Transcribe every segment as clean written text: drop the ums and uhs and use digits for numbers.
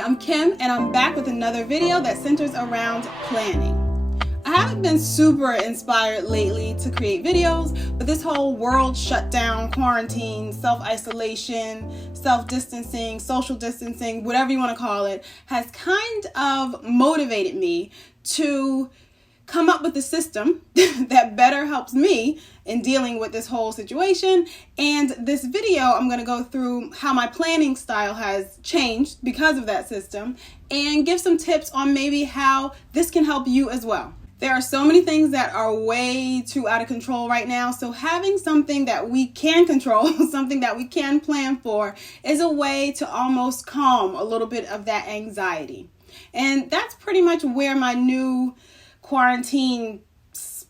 I'm Kim, and I'm back with another video that centers around planning. I haven't been super inspired lately to create videos, but this whole world shutdown, quarantine, self-isolation, self-distancing, social distancing, whatever you want to call it, has kind of motivated me to come up with a system that better helps me in dealing with this whole situation. And this video, I'm going to go through how my planning style has changed because of that system and give some tips on maybe how this can help you as well. There are so many things that are way too out of control right now. So having something that we can control, something that we can plan for, is a way to almost calm a little bit of that anxiety. And that's pretty much where my new quarantine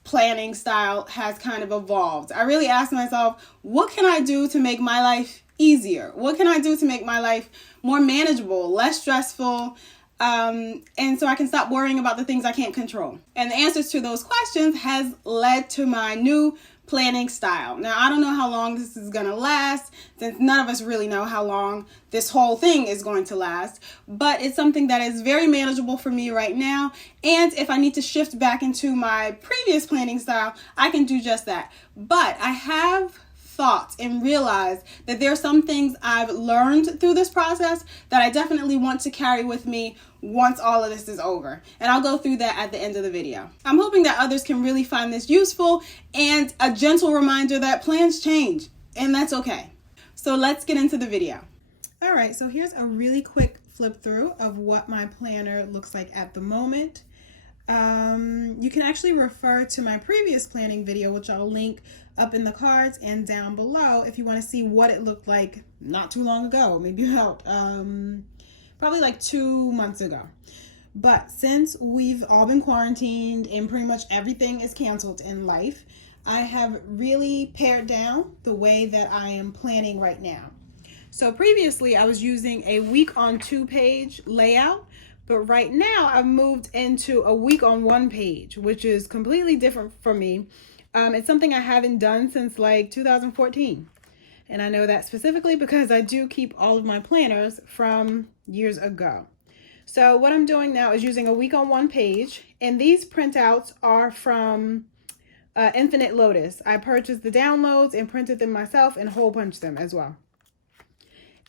planning style has kind of evolved. I really asked myself, what can I do to make my life easier? What can I do to make my life more manageable, less stressful, and so I can stop worrying about the things I can't control? And the answers to those questions has led to my new planning style. Now, I don't know how long this is going to last, since none of us really know how long this whole thing is going to last, but it's something that is very manageable for me right now. And if I need to shift back into my previous planning style, I can do just that. But I have thought and realized that there are some things I've learned through this process that I definitely want to carry with me once all of this is over. And I'll go through that at the end of the video. I'm hoping that others can really find this useful and a gentle reminder that plans change, and that's okay. So let's get into the video. All right, so here's a really quick flip through of what my planner looks like at the moment. You can actually refer to my previous planning video, which I'll link up in the cards and down below if you want to see what it looked like not too long ago, maybe about probably like 2 months ago. But since we've all been quarantined and pretty much everything is canceled in life, I have really pared down the way that I am planning right now. So previously I was using a week on 2 page layout, but right now I've moved into a week on 1 page, which is completely different for me. It's something I haven't done since like 2014. And I know that specifically because I do keep all of my planners from years ago. So what I'm doing now is using a week on 1 page. And these printouts are from Infinite Lotus. I purchased the downloads and printed them myself and hole punched them as well.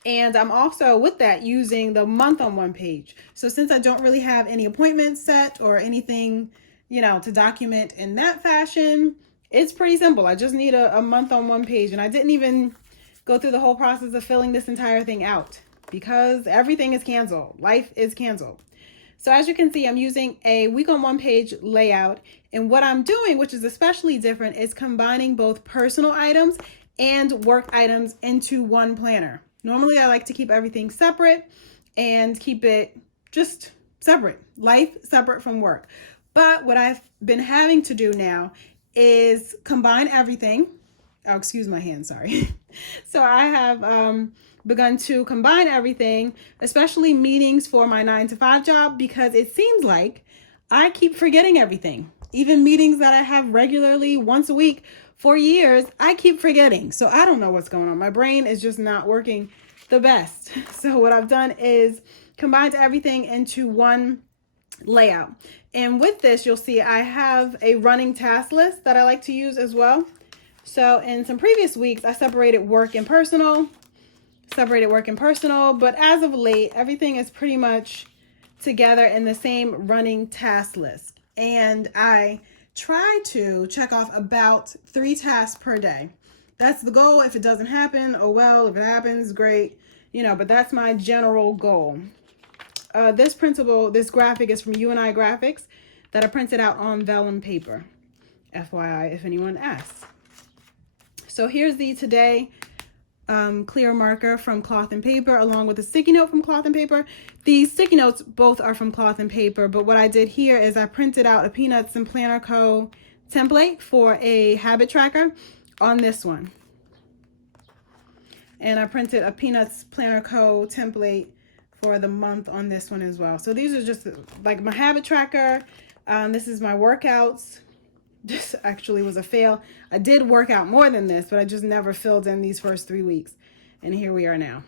And I'm also, with that, using the month on 1 page. So since I don't really have any appointments set or anything, to document in that fashion, it's pretty simple. I just need a month on 1 page. And I didn't even go through the whole process of filling this entire thing out because everything is canceled. Life is canceled. So as you can see, I'm using a week on 1 page layout. And what I'm doing, which is especially different, is combining both personal items and work items into one planner. Normally, I like to keep everything separate and keep it just separate, life separate from work. But what I've been having to do now is combine everything. Oh, excuse my hand, sorry. So I have begun to combine everything, especially meetings for my 9-to-5 job, because it seems like I keep forgetting everything. Even meetings that I have regularly once a week for years, I keep forgetting. So I don't know what's going on. My brain is just not working the best. So what I've done is combined everything into one layout. And with this, you'll see I have a running task list that I like to use as well. So in some previous weeks, I separated work and personal, but as of late, everything is pretty much together in the same running task list. And I try to check off about 3 tasks per day. That's the goal. If it doesn't happen, oh well. If it happens, great. But that's my general goal. This graphic is from UNI Graphics that I printed out on vellum paper. FYI, if anyone asks. So here's the today clear marker from Cloth and Paper, along with a sticky note from Cloth and Paper. These sticky notes both are from Cloth and Paper, but what I did here is I printed out a Peanuts and Planner Co. template for a habit tracker on this one. And I printed a Peanuts Planner Co. template for the month on this one as well. So these are just like my habit tracker. This is my workouts. This actually was a fail. I did work out more than this, but I just never filled in these first 3 weeks. And here we are now.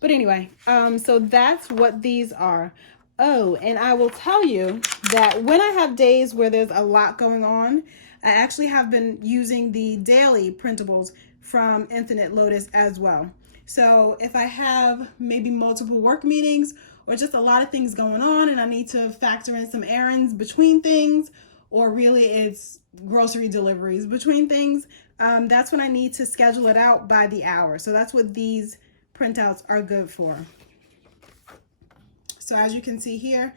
But anyway, so that's what these are. Oh, and I will tell you that when I have days where there's a lot going on, I actually have been using the daily printables from Infinite Lotus as well. So if I have maybe multiple work meetings or just a lot of things going on and I need to factor in some errands between things, or really it's grocery deliveries between things, that's when I need to schedule it out by the hour. So that's what these printouts are good for. So as you can see here,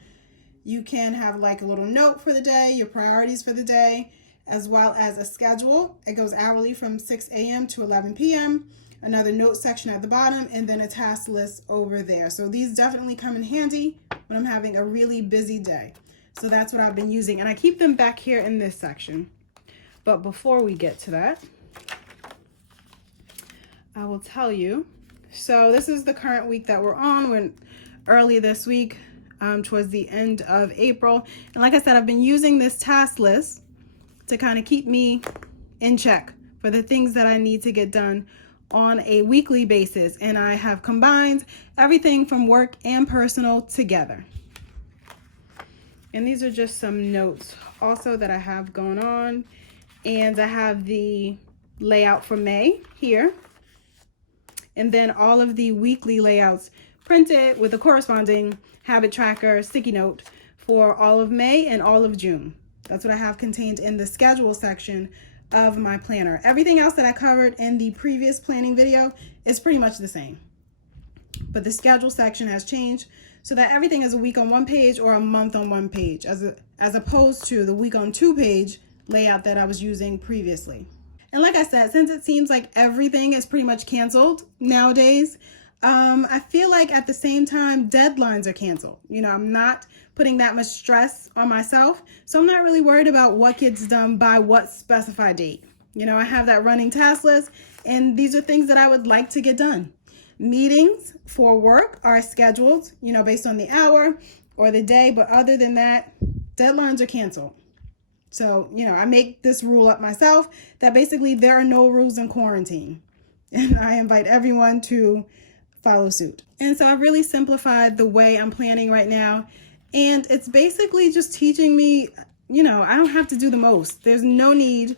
you can have like a little note for the day, your priorities for the day, as well as a schedule. It goes hourly from 6 a.m. to 11 p.m. Another note section at the bottom, and then a task list over there. So these definitely come in handy when I'm having a really busy day. So that's what I've been using, and I keep them back here in this section. But before we get to that, I will tell you, so this is the current week that we're on. We're early this week, towards the end of April. And like I said, I've been using this task list to kind of keep me in check for the things that I need to get done on a weekly basis. And I have combined everything from work and personal together. And these are just some notes also that I have going on. And I have the layout for May here. And then all of the weekly layouts printed with a corresponding habit tracker sticky note for all of May and all of June. That's what I have contained in the schedule section of my planner. Everything else that I covered in the previous planning video is pretty much the same. But the schedule section has changed so that everything is a week on one page or a month on one page, as opposed to the week on two page layout that I was using previously. And like I said, since it seems like everything is pretty much canceled nowadays, I feel like at the same time, deadlines are canceled. You know, I'm not putting that much stress on myself. So I'm not really worried about what gets done by what specified date. You know, I have that running task list, and these are things that I would like to get done. Meetings for work are scheduled, you know, based on the hour or the day. But other than that, deadlines are canceled. So, you know, I make this rule up myself that basically there are no rules in quarantine. And I invite everyone to follow suit. And so I've really simplified the way I'm planning right now. And it's basically just teaching me, you know, I don't have to do the most. There's no need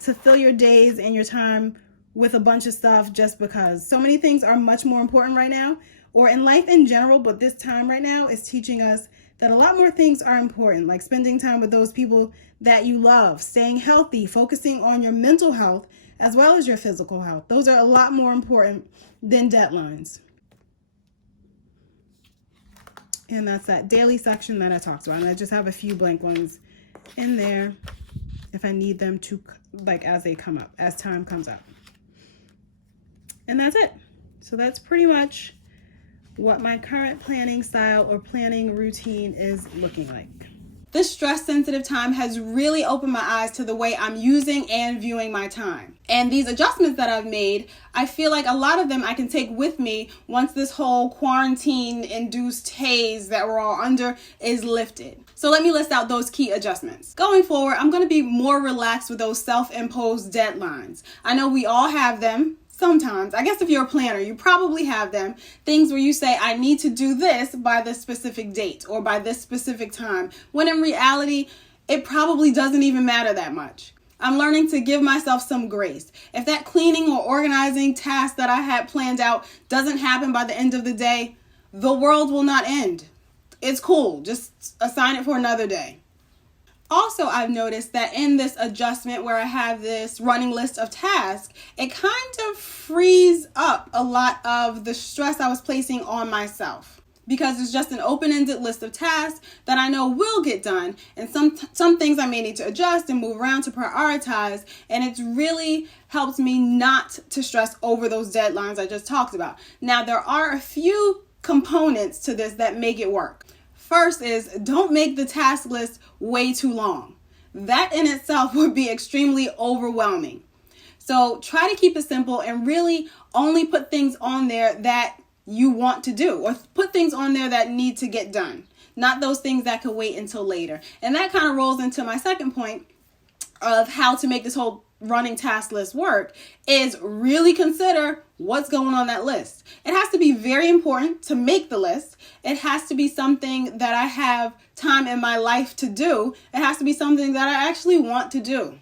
to fill your days and your time with a bunch of stuff just because. So many things are much more important right now, or in life in general, but this time right now is teaching us that a lot more things are important, like spending time with those people that you love, staying healthy, focusing on your mental health as well as your physical health. Those are a lot more important than deadlines. And that's that daily section that I talked about. And I just have a few blank ones in there if I need them to, like, as they come up, as time comes up. And that's it. So that's pretty much what my current planning style or planning routine is looking like. This stress-sensitive time has really opened my eyes to the way I'm using and viewing my time. And these adjustments that I've made, I feel like a lot of them I can take with me once this whole quarantine-induced haze that we're all under is lifted. So let me list out those key adjustments. Going forward, I'm going to be more relaxed with those self-imposed deadlines. I know we all have them. Sometimes, I guess if you're a planner, you probably have them. Things where you say, I need to do this by this specific date or by this specific time. When in reality, it probably doesn't even matter that much. I'm learning to give myself some grace. If that cleaning or organizing task that I had planned out doesn't happen by the end of the day, the world will not end. It's cool. Just assign it for another day. Also, I've noticed that in this adjustment where I have this running list of tasks, it kind of frees up a lot of the stress I was placing on myself, because it's just an open-ended list of tasks that I know will get done, and some things I may need to adjust and move around to prioritize, and it's really helped me not to stress over those deadlines I just talked about. Now, there are a few components to this that make it work. First is, don't make the task list way too long. That in itself would be extremely overwhelming. So try to keep it simple and really only put things on there that you want to do, or put things on there that need to get done, not those things that could wait until later. And that kind of rolls into my second point of how to make this whole running task list work is really consider what's going on that list. It has to be very important to make the list. It has to be something that I have time in my life to do. It has to be something that I actually want to do.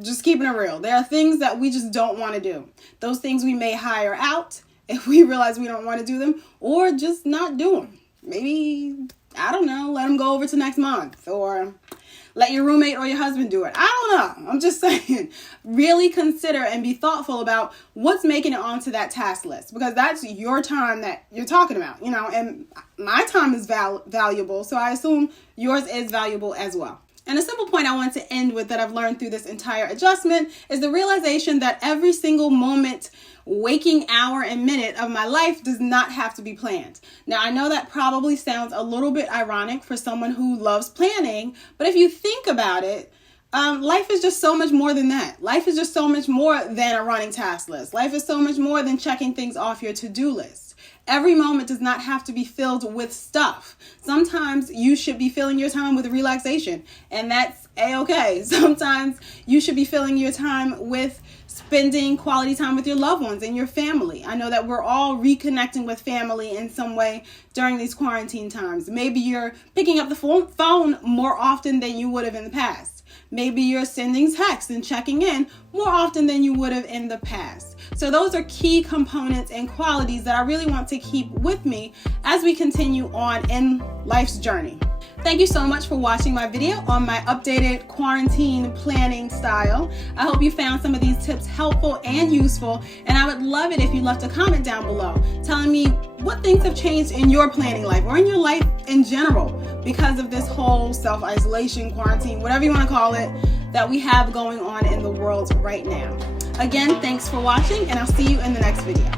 Just keeping it real. There are things that we just don't want to do. Those things we may hire out if we realize we don't want to do them, or just not do them. Maybe, I don't know, let them go over to next month, or let your roommate or your husband do it. I don't know. I'm just saying, really consider and be thoughtful about what's making it onto that task list, because that's your time that you're talking about, and my time is valuable. So I assume yours is valuable as well. And a simple point I want to end with that I've learned through this entire adjustment is the realization that every single moment, waking hour and minute of my life does not have to be planned. Now, I know that probably sounds a little bit ironic for someone who loves planning, but if you think about it, life is just so much more than that. Life is just so much more than a running task list. Life is so much more than checking things off your to-do list. Every moment does not have to be filled with stuff. Sometimes you should be filling your time with relaxation, and that's a-okay. Sometimes you should be filling your time with spending quality time with your loved ones and your family. I know that we're all reconnecting with family in some way during these quarantine times. Maybe you're picking up the phone more often than you would have in the past. Maybe you're sending texts and checking in more often than you would have in the past. So those are key components and qualities that I really want to keep with me as we continue on in life's journey. Thank you so much for watching my video on my updated quarantine planning style. I hope you found some of these tips helpful and useful, and I would love it if you left a comment down below telling me what things have changed in your planning life or in your life in general because of this whole self-isolation, quarantine, whatever you want to call it, that we have going on in the world right now. Again, thanks for watching, and I'll see you in the next video.